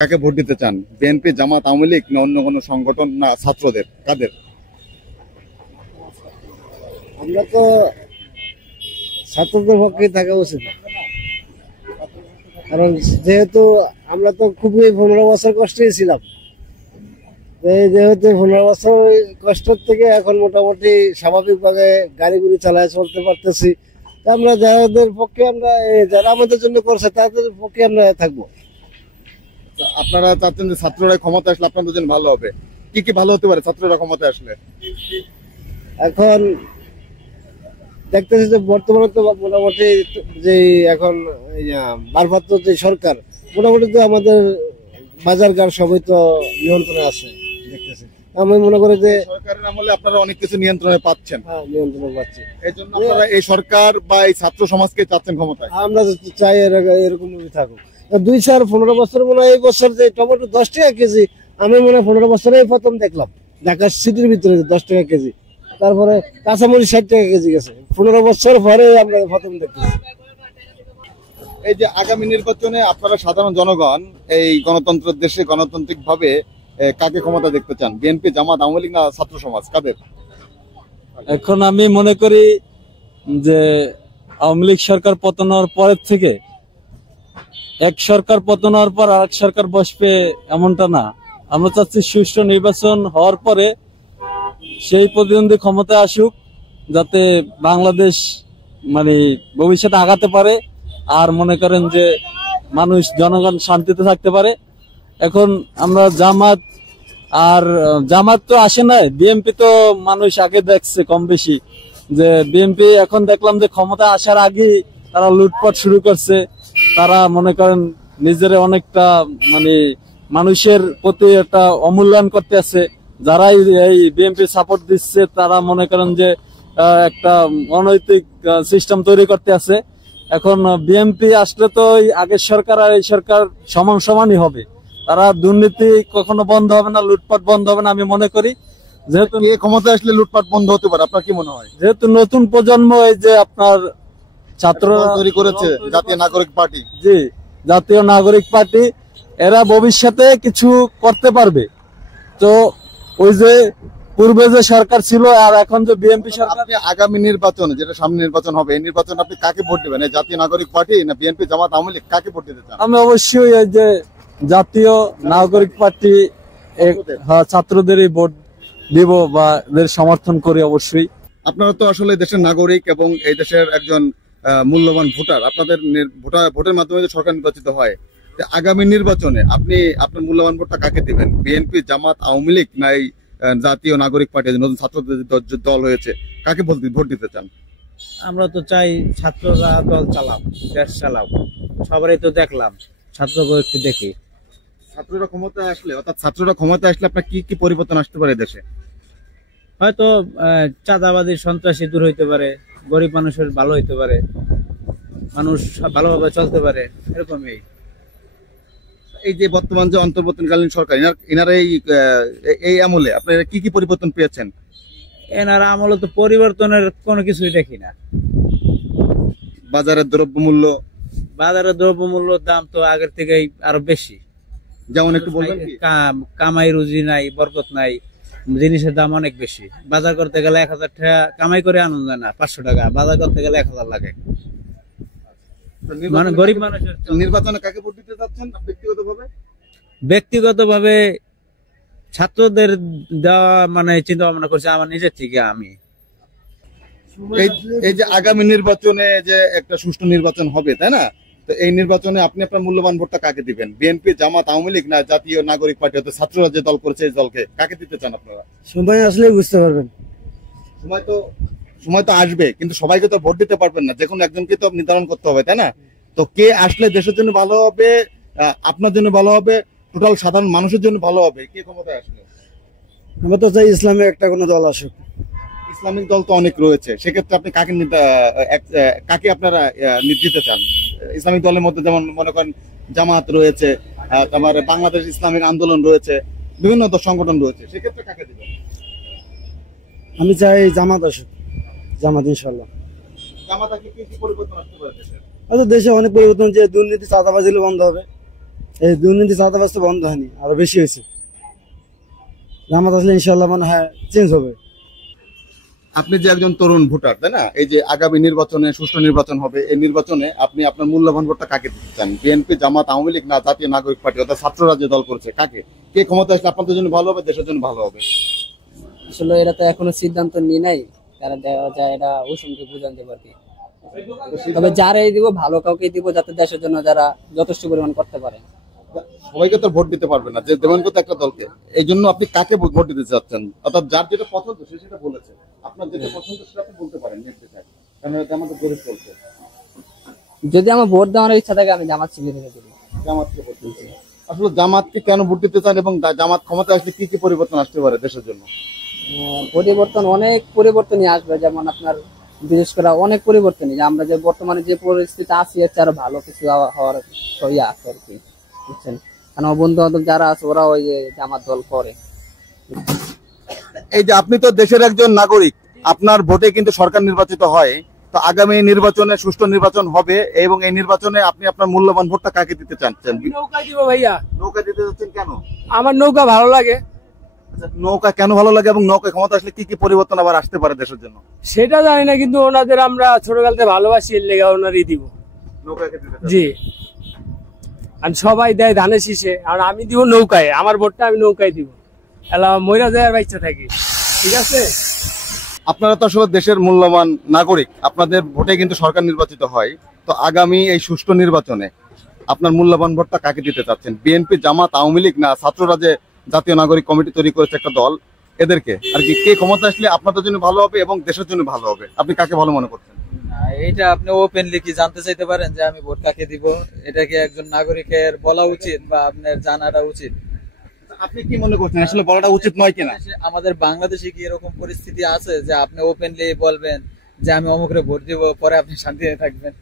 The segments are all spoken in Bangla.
কাকে ভোট দিতে চান? বিএনপি, জামাত, আওয়ামী লীগ না অন্য কোনো সংগঠন না ছাত্রদের? কাদের? আমরা তো ছাত্রদের পক্ষে থাকা উচিত, কারণ যেহেতু আমরা তো খুবই 15 বছর কষ্টে ছিলাম। যেহেতু 15 বছর কষ্ট থেকে এখন মোটামুটি স্বাভাবিকভাবে গাড়ি গুড়ি চালায় চলতে পারতেছি, আমরা যাদের পক্ষে আমরা যারা আমাদের জন্য করছে তাদের পক্ষে আমরা থাকবো। আপনারা চাচ্ছেন যে ছাত্ররা ক্ষমতা আসলে আপনাদের জন্য ভালো হবে। কি কি ভালো হতে পারে ছাত্ররা ক্ষমতা আসলে? এখন দেখতেছি যে বর্তমানে তো মোটামুটি যে এখন ভারপ্রাপ্ত যে সরকার, মোটামুটি তো আমাদের বাজার ঘাট সবই তো নিয়ন্ত্রণে আছে দেখতেছি। আমি মনে করি যে সরকারের আমলে আপনারা অনেক কিছু নিয়ন্ত্রণে পাচ্ছেন। হ্যাঁ, নিয়ন্ত্রণে পাচ্ছি। এই জন্য আপনারা এই সরকার বা এই ছাত্র সমাজকে চাচ্ছেন ক্ষমতায়? আমরা চাই এরকম থাকুক। 2-15 বছর মনে হয়, এই বছর যে টমেটো 10 টাকা কেজি, আমি মনে হয় 15 বছরে প্রথম দেখলাম ঢাকা সিটির ভিতরে 10 টাকা কেজি। তারপরে কাঁচামরিচ 60 টাকা কেজি গেছে, 15 বছর পরে আমরা প্রথম দেখতেছি। এই যে আগামী নির্বাচনে আপনারা সাধারণ জনগণ এই গণতন্ত্রের দেশে গণতান্ত্রিক ভাবে কাকে ক্ষমতা দেখতে চান? বিএনপি, জামাত, আওয়ামী লীগ না ছাত্র সমাজ? কাদের? এখন আমি মনে করি যে আওয়ামী লীগ সরকার পতন হওয়ার পরের থেকে এক সরকার পতন হওয়ার পর আরেক সরকার বসবে এমনটা না। আমরা চাচ্ছি সুষ্ঠু নির্বাচন হওয়ার পরে সেই প্রতিদ্বন্দ্বী ক্ষমতায় আসুক, যাতে বাংলাদেশ মানে ভবিষ্যতে আগাতে পারে, আর মনে করেন যে মানুষ জনগণ শান্তিতে থাকতে পারে। এখন আমরা জামাত তো আসে নাই, বিএনপি তো মানুষ আগে দেখছে কম বেশি, যে বিএনপি এখন দেখলাম যে ক্ষমতা আসার আগে তারা লুটপাট শুরু করছে। তারা মনে করেন নিজের অনেকটা মানে মানুষের প্রতি একটা অমূল্যায়ন করতে আছে। যারাই এই বিএনপি সাপোর্ট দিচ্ছে তারা মনে করেন যে একটা অনৈতিক সিস্টেম তৈরি করতে আছে। এখন বিএনপি আসলে তো আগের সরকার আর এই সরকার সমান সমানই হবে। তারা দুর্নীতি কখনো বন্ধ হবে না, লুটপাট বন্ধ হবে না আমি মনে করি। যেহেতু ক্ষমতা আসলে লুটপাট বন্ধ হতে পারে, আপনার কি মনে হয়? যেহেতু নতুন প্রজন্ম এই যে আপনার ছাত্ররা তৈরি করেছে জাতীয় নাগরিক পার্টি, জি জাতীয় নাগরিক পার্টি, এরা ভবিষ্যতে কিছু করতে পারবে। তো ওই যে পূর্বে যে সরকার ছিল আর এখন যে বিএনপি সরকার, আপনি আগামী নির্বাচন যেটা সামনে নির্বাচন হবে, এই নির্বাচন আপনি কাকে ভোট দেবেন? জাতীয় নাগরিক পার্টি না বিএনপি, জামাত, আওয়ামী লীগ? কাকে ভোট দিতে চান? আমি অবশ্যই এই যে জাতীয় নাগরিক পার্টি ছাত্রদেরই ভোট দিব বা এদের সমর্থন করি অবশ্যই। আপনারা তো আসলে দেশের নাগরিক এবং এই দেশের একজন মূল্যবান ভোটার। আপনাদের ভোটের মাধ্যমে যে সরকার নির্বাচিত হয়, আগামী নির্বাচনে আপনি আপনার মূল্যবান ভোটটা কাকে দিবেন? বিএনপি, জামাত, আওয়ামী লীগ না এই জাতীয় নাগরিক পার্টি নতুন ছাত্রদের দল হয়েছে, কাকে ভোট দিতে চান? আমরা তো চাই ছাত্ররা দল চালাও, দেশ চালাও। সবারই তো দেখলাম, ছাত্রকে একটু দেখি। ছাত্ররা ক্ষমতায় আসলে, অর্থাৎ ছাত্ররা ক্ষমতায় আসলে আপনার কি কি পরিবর্তন আসতে পারে দেশে? হয়তো চাঁদাবাদী সন্ত্রাসী দূর হইতে পারে, গরিব মানুষের ভালো হইতে পারে, মানুষ ভালোভাবে চলতে পারে, এরকমই। এই যে বর্তমান যে অন্তর্বর্তীকালীন সরকার, এনারা এই আমলে আপনারা কি কি পরিবর্তন পেয়েছেন? এনারা আমলে তো পরিবর্তনের কোনো কিছুই দেখি না। বাজারের দ্রব্যমূল্যের দাম তো আগের থেকেই আরো বেশি। যেমন একটু বলবেন কি? কামাই রুজি নাই, বরকত নাই, জিনিসের দাম অনেক বেশি। বাজার করতে গেলে 1000 টাকা কামাই করে আনন্দ যায় না, 500 টাকা বাজার করতে গেলে 1000 লাগে। মানে গরিব মানুষের। নির্বাচনে কাকে ভোট দিতে চাচ্ছেন ব্যক্তিগতভাবে ছাত্রদের দেওয়া মানে চিন্তা ভাবনা করছে আমার নিজের থেকে। আমি এই যে আগামী নির্বাচনে যে একটা সুষ্ঠু নির্বাচন হবে, তাই না? তো এই নির্বাচনে আপনি আপনার মূল্যবান ভোটটা কাকে দিবেন? বিএনপি, জামাত, আওয়ামী লীগ না জাতীয় নাগরিক পার্টি, অর্থাৎ ছাত্ররা যে দল করেছে এই দলকে কাকে দিতে চান আপনারা? সময় আসলেই বুঝতে পারবেন। সময় তো আসবে, কিন্তু সবাইকে তো ভোট দিতে পারবেন না, যে কোনো একজনকে তো নির্ধারণ করতে হবে, তাই না? তো কে আসলে দেশের জন্য ভালো হবে, আপনার জন্য ভালো হবে, টোটাল সাধারণ মানুষের জন্য ভালো হবে? কে ক্ষমতায় আসলে? আমরা তো চাই ইসলামিক একটা কোনো দল আসুক। ইসলামিক দল তো অনেক রয়েছে, সেক্ষেত্রে আপনি কাকে আপনারা দিতে চান? ইসলামিক দলের মধ্যে যেমন মনে করেন জামাত রয়েছে, তারপর বাংলাদেশ ইসলামিক আন্দোলন রয়েছে, বিভিন্ন সংগঠন রয়েছে, সেক্ষেত্রে কাকে দিবেন? আমি চাই জামাত আসুক, জামাত ইনশাল্লাহ। জামাত কি কি পরিবর্তন আসতে পারে দেশে? দেশে অনেক পরিবর্তন, যে দুর্নীতি চাঁদাবাজি বন্ধ হবে, এই দুর্নীতি চাঁদাবাজ তো বন্ধ হয়নি, আরো বেশি হয়েছে। জামাত আসলে ইনশাল্লাহ মনে হয় চেঞ্জ হবে। আপনি যে একজন তরুণ ভোটার, তাই না? এই যে আগামী নির্বাচনে, সুষ্ঠু নির্বাচন হবে, এই নির্বাচনে আপনি আপনার মূল্যবান ভোটটা কাকে দিতে চান? বিএনপি, জামাত, আওয়ামী লীগ, না জাতীয় নাগরিক পার্টি অর্থাৎ ছাত্ররা যে দল করছে, কাকে? কে ক্ষমতা আসলে আপনাদের জন্য ভালো হবে, দেশের জন্য ভালো হবে? আসলে এটা তো এখনো সিদ্ধান্ত নিয়ে নাই, তারা দেওয়া যায় এটা ওই সঙ্গে বুঝাতে পারবে। তবে যারাই দিব ভালো কাউকে দিব, যাতে দেশের জন্য যারা যথেষ্ট পরিমাণ করতে পারে। সবাইকে তো ভোট দিতে পারবে না, যে দেবেন তো একটা দলকে। এই জন্য আপনি কাকে ভোট দিতে চাচ্ছেন? অর্থাৎ যার যেটা পছন্দ সে সেটা বলেছে, আপনার যেটা পছন্দ সেটা আপনি বলতে পারেন নির্দ্বিধায়, কারণ এটা আমাদের গরিব চলছে। যদি আমার ভোট দেওয়ার ইচ্ছা থাকে আমি জামাত শিবিরে দেবো। জামাতকে ভোট দিতে চান। আসলে জামাতকে কেন ভোট দিতে চান এবং জামাত ক্ষমতা আসলে কি কি পরিবর্তন আসতে পারে দেশের জন্য? পরিবর্তন অনেক পরিবর্তনই আসবে, যেমন আপনার বিশেষ করে অনেক পরিবর্তনই, যে আমরা যে বর্তমানে যে পরিস্থিতি আছি এর চেয়ে আরো ভালো কিছু হওয়ার ইয়ে আছে আর কি, বুঝছেন? কারণ আমার বন্ধু বান্ধব যারা আছে ওরা ওই যে জামাত দল করে। এই যে আপনি তো দেশের একজন নাগরিক, আপনার ভোটে কিন্তু সরকার নির্বাচিত হয়, তো আগামী নির্বাচনে সুষ্ঠু নির্বাচন হবে এবং এই নির্বাচনে আপনি আপনার মূল্যবান ভোটটা কাকে দিতে চাচ্ছেন? নৌকা দিব ভাইয়া। নৌকা দিতে চাচ্ছেন কেন? আমার নৌকা ভালো লাগে। আচ্ছা, নৌকা কেন ভালো লাগে এবং নৌকা ক্ষমতা আসলে কি কি পরিবর্তন আবার আসতে পারে দেশের জন্য? সেটা জানি না, কিন্তু ওনাদের আমরা ছোটকাল থেকে ভালোবাসি, এর লেগে ওনারই দিব। নৌকাকে দিতে চাচ্ছেন? জি, আর সবাই দেয় ধানের শীষে, আর আমি দিব নৌকায়। আমার ভোটটা আমি নৌকায় দিব, এলা মইরা যায় বাচ্চা থাকি। ঠিক আছে, আপনারা তো আসলে দেশের মূল্যবান নাগরিক, আপনাদের ভোটে কিন্তু সরকার নির্বাচিত হয়, তো আগামী এই সুষ্ঠু নির্বাচনে আপনার মূল্যবান ভোটটা কাকে দিতে চাচ্ছেন? বিএনপি, জামাত, আওয়ামী লীগ, না ছাত্ররা যে জাতীয় নাগরিক কমিটি তৈরি করেছে একটা দল, এদেরকে? আর কি কে ক্ষমতা আসলে আপনাদের জন্য ভালো হবে এবং দেশের জন্য ভালো হবে, আপনি কাকে ভালো মনে করছেন? এইটা আপনি ওপেনলি কি জানতে চাইতে পারেন যে আমি ভোট কাকে দিব? এটা কি একজন নাগরিকের বলা উচিত বা আপনার জানাটা উচিত? আপনি কি মনে করছেন আসলে বলাটা উচিত নয় কিনা? আমাদের বাংলাদেশে কি এরকম পরিস্থিতি আছে যে আপনি ওপেনলি বলবেন যে আমি অমুকরে ভোট দিব, পরে আপনি শান্তিতে থাকবেন?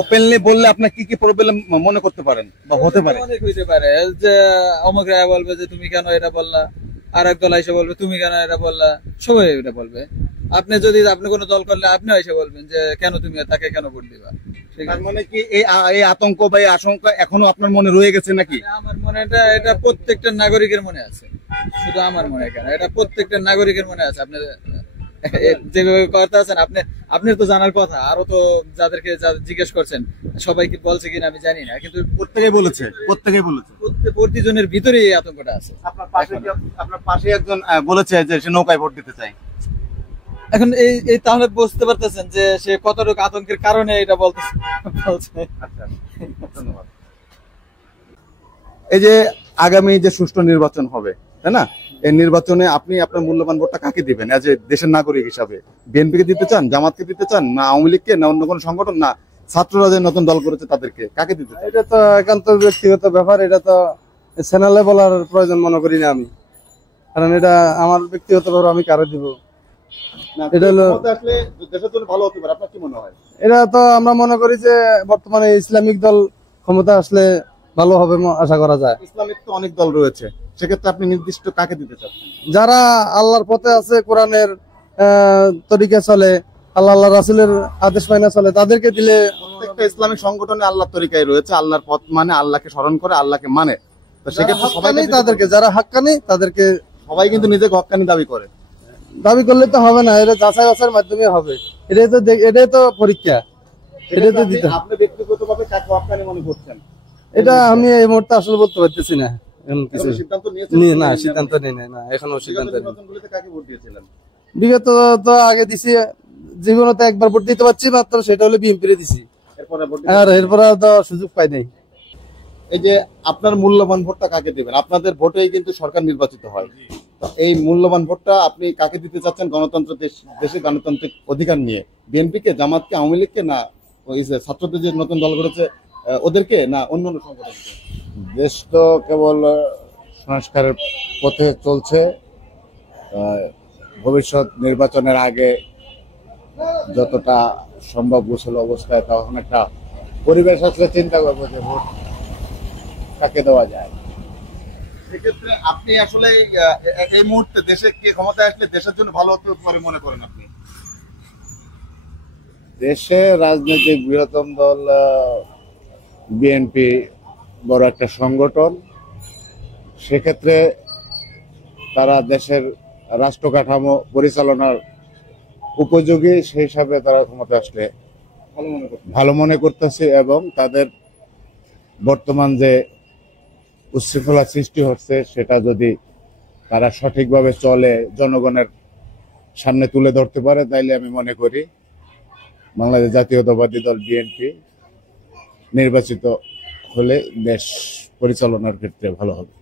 ওপেনলি বললে আপনার কি কি প্রবলেম মনে করতে পারেন বা হতে পারে? অনেক হইতে পারে যে অমুকরা বলবে যে তুমি কেন এটা বললা, আর এক দল এসে বলবে তুমি কেন এটা বললা, সবাই এটা বলবে। আপনি যদি আপনি কোনো দল করলে আপনিও এসে বলবেন যে কেন তুমি তাকে কেন ভোট দিবা। ঠিক তার আছে, মানে কি এই আতঙ্ক বা এই আশঙ্কা এখনো আপনার মনে রয়ে গেছে নাকি? আমার মনে এটা প্রত্যেকটা নাগরিকের মনে আছে, শুধু আমার মনে কেন, এটা প্রত্যেকটা নাগরিকের মনে আছে। আপনি যেভাবে কথা আছেন, আপনার তো জানার কথা, আরো তো যাদেরকে জিজ্ঞেস করছেন সবাই কি বলছে কিনা আমি জানি না, কিন্তু প্রত্যেকেই বলেছে। প্রতিজনের ভিতরে এই আতঙ্কটা আছে। আপনার পাশে একজন বলেছে যে সে নৌকায় ভোট দিতে চায়। এখন এই তাহলে বুঝতে পারতেছেন যে সে কতটুকু আতঙ্কের কারণে এটা বলছে। আচ্ছা, ধন্যবাদ। এই যে আগামী যে সুষ্ঠু নির্বাচন হবে, তাই না? এই নির্বাচনে আপনি আপনার মূল্যবান ভোটটা কাকে দিবেন এজ এ দেশের নাগরিক হিসাবে? বিএনপি কে দিতে চান, জামাতকে দিতে চান, না আওয়ামী লীগকে, না অন্য কোনো সংগঠন, না ছাত্ররা যে নতুন দল করেছে তাদেরকে? কাকে দিতে চান? এটা তো একান্ত ব্যক্তিগত ব্যাপার, এটা তো চ্যানেলে বলার প্রয়োজন মনে করি না আমি, কারণ এটা আমার ব্যক্তিগত ব্যাপার, আমি কারো দিব। এটা হলো আসলে দেশের জন্য ভালো হতে পারে, আপনার কি মনে হয়? এটা তো আমরা মনে করি যে বর্তমানে ইসলামিক দল ক্ষমতা আসলে ভালো হবে আশা করা যায়। ইসলামিক তো অনেক দল রয়েছে, সেক্ষেত্রে আপনি নির্দিষ্ট কাকে দিতে চাচ্ছেন? যারা আল্লাহর পথে আছে, কোরআনের তরিকা চলে, আল্লাহ রাসূলের আদেশ মাইনা চলে, তাদেরকে দিলে। প্রত্যেকটা ইসলামিক সংগঠনে আল্লাহর তরিকায় রয়েছে, আল্লাহর পথ মানে, আল্লাহকে স্মরণ করে, আল্লাহকে মানে, তো সেক্ষেত্রে সবাই তাদেরকে, যারা হাক্কানি তাদেরকে, সবাই কিন্তু নিজেকে হক্কানি দাবি করে। দাবি করলে তো হবে না, এটা যাচাই বাছাইয়ের মাধ্যমে হবে। এটাই তো পরীক্ষা, এটাই তো দিতে। আপনি ব্যক্তিগতভাবে কাকে হক্কানি মনে করছেন? এটা আমি এই মুহূর্তে আসলে বলতে পারতেছি না। সিদ্ধান্ত না, সিদ্ধান্ত নেই না, এখনো সিদ্ধান্ত নেই। কাকে ভোট দিয়েছিলেন? বিগত তো আগে দিছি, জীবনে তো একবার ভোট দিতে পারছি মাত্র, সেটা হলো বিএনপি দিছি, আর এরপরে তো সুযোগ পাই নাই। এই যে আপনার মূল্যবান ভোটটা কাকে দিবেন? আপনাদের ভোটেই কিন্তু সরকার নির্বাচিত হয়, তো এই মূল্যবান ভোটটা আপনি কাকে দিতে চাচ্ছেন? গণতন্ত্র দেশে গণতান্ত্রিক অধিকার নিয়ে বিএনপি কে, জামাতকে, আওয়ামী লীগকে, না ওই যে ছাত্রদের যে নতুন দল করেছে ওদেরকে, না অন্য অন্য সংগঠনকে? দেশ তো কেবল সংস্কারের পথে চলছে। ভবিষ্যৎ নির্বাচনের আগে যতটা সম্ভব গোছালো অবস্থায়, তখন একটা পরিবেশ আসলে চিন্তা করবো যে ভোট কাকে দেওয়া যায়। সেক্ষেত্রে আপনি আসলে এই মুহূর্তে দেশে কে ক্ষমতায় আসলে দেশের জন্য ভালো হতে পারে মনে করেন আপনি? দেশে রাজনৈতিক বৃহত্তম দল বিএনপি বড় একটা সংগঠন, সেক্ষেত্রে তারা দেশের রাষ্ট্র কাঠামো পরিচালনার উপযোগী, সেই হিসাবে তারা ক্ষমতা আসলে ভালো মনে করতেছে। এবং তাদের বর্তমান যে উচ্ছৃঙ্খলা সৃষ্টি হচ্ছে সেটা যদি তারা সঠিকভাবে চলে, জনগণের সামনে তুলে ধরতে পারে, তাইলে আমি মনে করি বাংলাদেশ জাতীয়তাবাদী দল বিএনপি নির্বাচিত হলে দেশ পরিচালনার ক্ষেত্রে ভালো হবে।